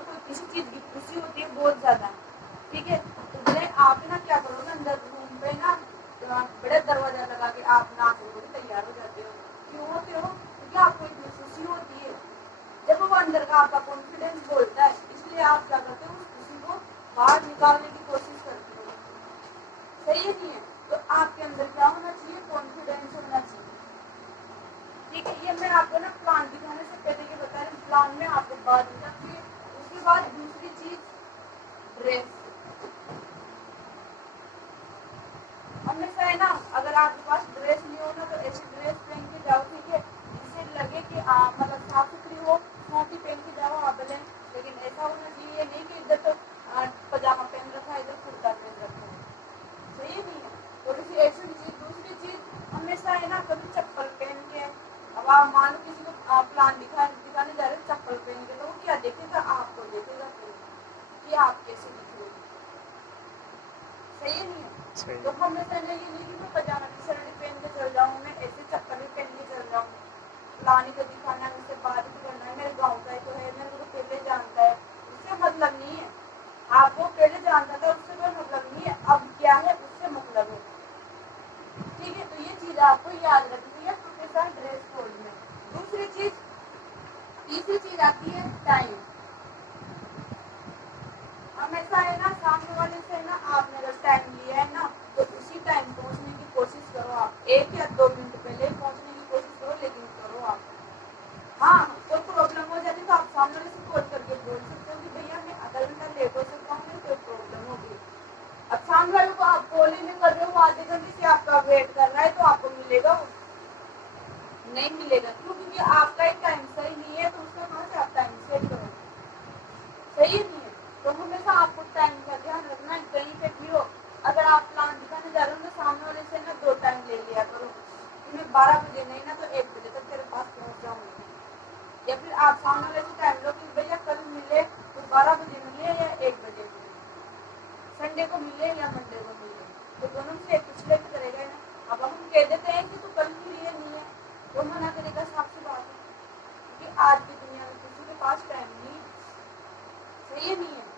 اگر کوئی کسی چیز کی خوشی ہوتی ہے بہت زیادہ، ٹھیک ہے، تو بولے آپ نا کیا کرو نا اندر روم پہ نا بڑے دروازہ لگا کے آپ ناچ کو تیار ہو جاتے ہو. کیوں ہوتے ہو؟ کیونکہ آپ کو اتنی خوشی ہوتی ہے. جب وہ اندر کا آپ کا کانفیڈینس بولتا ہے، اس لیے آپ کیا کرتے ہو اس خوشی کو باہر نکالنے کی کوشش کرتے ہو. صحیح ہے نہیں ہے؟ تو آپ کے اندر کیا ہونا چاہیے؟ کانفیڈینس ہونا چاہیے. ٹھیک ہے، یہ میں آپ کو نا پلان دکھانے سے پہلے یہ بتا رہی ہوں. پلان میں آپ کو بات ہو جاتی ہے. اس کے بعد دوسری چیز ڈریس. ہمیشہ ہے نا اگر آپ کے پاس ڈریس نہیں ہو نا تو ایسی ڈریس پہن کے جاؤ، ٹھیک ہے، جس سے لگے کہ مطلب صاف ستھری ہو، موٹی پہن کے جاؤ آپ بولے. لیکن ایسا ہونا چاہیے نہیں کہ ادھر تو پاجامہ پہن رکھا ہے، ادھر کرتا پہن رکھا ہے. صحیح نہیں ہے؟ تھوڑی سی ایسی چیز. دوسری چیز ہمیشہ ہے نا کبھی چپل پہن کے، اب آپ مان لو کسی کو پلان دکھانے جا رہے چپل پہن کے، تو وہ کیا دیکھے گا؟ آپ کو دیکھے گا کہ آپ کیسے دکھ رہے ہیں. صحیح نہیں ہے؟ تو ہمیشہ یہ نہیں کہ میں پاجامہ کی شرٹ پہن کے چل جاؤں، میں ایسے چپل بھی پہن کے چل جاؤں. پلان کو دکھانا ہے، مجھ سے بات بھی کرنا ہے، میرے گاؤں کا تو ہے، میرے کو پہلے جانتا ہے، اس سے مطلب نہیں ہے. آپ کو پہلے جانتا تھا اس سے کوئی مطلب نہیں ہے. اب کیا ہے اس سے مطلب ہے. ٹھیک ہے، تو یہ چیز آپ کو یاد رکھنی ہے ہمیشہ ڈریس کوڈ میں. دوسری چیز، تیسری چیز آتی ہے ٹائم. ہمیشہ ہے نا سامنے والے سے نا آپ نے اگر ٹائم لیا ہے نا تو اسی ٹائم پہنچنے کی کوشش کرو. آپ 1 یا 2 منٹ پہلے پہنچنے کی کوشش کرو، لیکن کرو آپ. ہاں، کوئی پرابلم ہو جاتی تو آپ سامنے والے سے کال کر کے بول سکتے ہو کہ بھیا میں آدھا گھنٹہ لیٹ ہو سکتا ہوں، میری کوئی پرابلم ہوگی. اب سامنے والے کو آپ کال ہی نہیں کر رہے ہو، آدھے گھنٹے سے آپ کا ویٹ کر رہا ہے، تو آپ کو ملے گا؟ نہیں ملے گا. کیوں؟ کیونکہ آپ کا ایک ٹائم صحیح نہیں ہے، تو اس کا کہاں سے آپ ٹائم سیٹ کرو گے؟ صحیح نہیں ہے؟ تو ہمیشہ آپ کو ٹائم کا دھیان رکھنا ہے. کہیں پہ بھی ہو، اگر آپ پلان دکھانے جا رہے ہو تو سامنے والے سے نا 2 ٹائم لے لیا کرو. تمہیں 12 بجے نہیں نا تو 1 بجے تک تیرے پاس پہنچ جاؤں گی. یا پھر آپ سامنے والے سے ٹائم لو کہ بھیا کل ملے تو 12 بجے ملے یا 1 بجے ملے، سنڈے کو ملے یا منڈے کو ملے. تو دونوں سے ایک سلیکٹ کرے گا نا. اب ہم کہہ دیتے ہیں کہ تو کل کے لیے نہیں ہے، تو منع کرے گا. صاف سی بات ہے. کیونکہ آج کی دنیا میں کسی کے پاس ٹائم نہیں ہے. صحیح نہیں ہے؟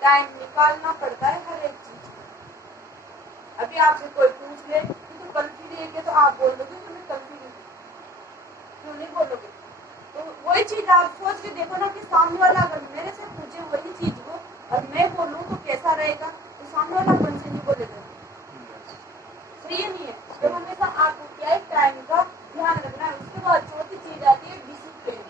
ٹائم نکالنا پڑتا ہے ہر ایک چیز میں. ابھی آپ سے کوئی پوچھ لے کہ تو کل فری ہے کیا، تو آپ بول دو گے کہ میں کل فری ہوں. کیوں نہیں بولو گے؟ تو وہی چیز آپ سوچ کے دیکھو نا کہ سامنے والا اگر میرے سے پوچھے وہی چیز کو اور میں بولوں تو کیسا رہے گا. تو سامنے والا من سے نہیں بولے گا. صحیح نہیں ہے؟ تو ہمیشہ آپ کو کیا ہے ٹائم کا دھیان رکھنا ہے. اس کے بعد چوتھی چیز آتی ہے ڈسپلن.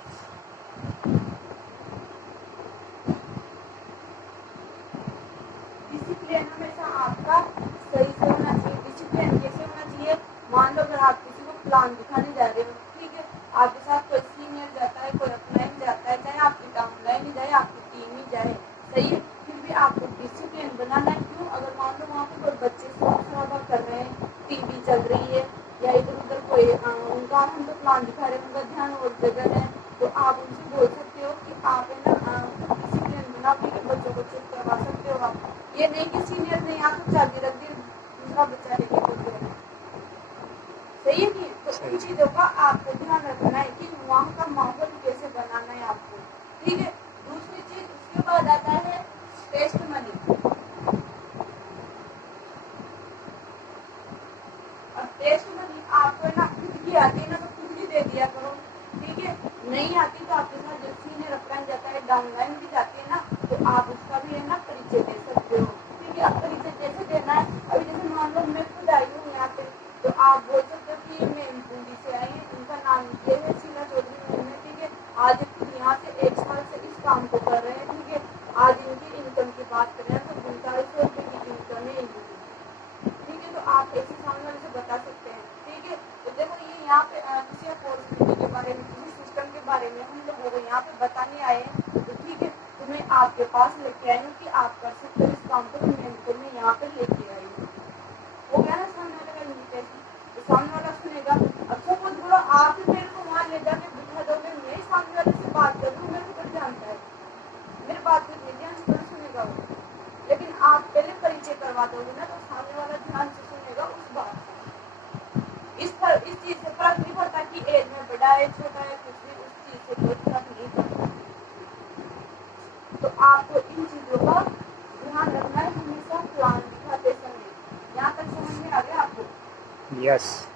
ڈسپلن ہمیشہ آپ کا صحیح سے ہونا چاہیے. ڈسپلن کیسے ہونا چاہیے؟ مان لو اگر آپ کسی کو پلان دکھانے جا رہے ہو، ٹھیک ہے، آپ کے ساتھ کوئی سینئر جاتا ہے، کوئی اپلائن جاتا ہے، چاہے آپ کی ڈاؤن لائن ہی جائے، آپ کی ٹیم ہی جائے، صحیح ہے، پھر بھی آپ کو ڈسپلن بنانا ہے. کیوں؟ اگر مان لو وہاں پہ کوئی بچے شور شرابہ کر رہے ہیں، ٹی وی چل رہی ہے، یا ادھر ادھر کوئی ان کا ہم تو پلان دکھا رہے ہیں، ان کا دھیان اور جگہ ہے، تو آپ ان سے بول سکتے ہو کہ آپ ہے نا ڈسپلن بنا کے بچوں کو چیک کروا سکتے ہو. آپ یہ نہیں کہ سینئر نے یہاں تو چابی رکھ دی، دوسرا بچہ لے کے کوئی گیا. صحیح نہیں ہے؟ تو ان چیزوں کا آپ کو دھیان رکھنا ہے کہ وہاں کا ماحول کیسے بنانا ہے آپ کو. ٹھیک ہے. دوسری چیز اس کے بعد آتا ہے ٹیسٹ منی. اور ٹیسٹ منی آپ کو نا خود کی آتی ہے نا تو خود کی دے دیا کرو. ٹھیک ہے. نہیں آتی تو آپ کے ساتھ جو سینئر اپلائن جاتا ہے، ڈاؤن لائن بھی جاتی ہے نا، تو آپ اس کا بھی ہے نا پریچے دے سکتے ہو. ٹھیک ہے. اب پریچے کیسے دینا ہے؟ ابھی جیسے مان لو میں خود آئی ہوں یہاں پہ، تو آپ بول سکتے ہو کہ میں پنڈی سے آئی ہوں، ان کا نام یہ ہے شیلا چودھری میم ہے. ٹھیک ہے. آج خود یہاں سے 1 سال سے اس کام کو کر رہے ہیں. ٹھیک ہے. آج ان کی انکم کی بات کریں تو 4500 روپے کی انکم ہے ان کی. ٹھیک ہے. تو آپ ایسے سامنے والے سے بتا سکتے ہیں. ٹھیک ہے. تو دیکھو یہ یہاں پہ کسی اپورچونیٹی کے بارے میں، کسی سسٹم کے بارے میں ہم لوگوں کو یہاں پہ بتانے آئے ہیں. تو ٹھیک ہے، تو میں آپ کے پاس لے کے آئی ہوں کہ آپ کر سکتے ہو اس کام کو، تو میں یہاں پہ لے کے آئی ہوں. وہ کیا نا سامنے والا کا انویٹیشن، تو سامنے والا سنے گا. اب سپوز بولو آپ ہی میرے کو وہاں لے جا کے بٹھا دو گے، میں سامنے والے سے بات کر رہی ہوں، میرے کو کچھ جانتا ہے، میری بات کو اتنی دھیان سے سنے گا وہ. لیکن آپ پہلے پریچے کروا دو گے نا تو سامنے والا دھیان سے سنے گا اس بات کو. اس چیز سے فرق نہیں پڑتا کہ ایج میں بڑا ہے چھوٹا ہے، کچھ بھی اس چیز سے کوئی فرق نہیں پڑتا. تو یس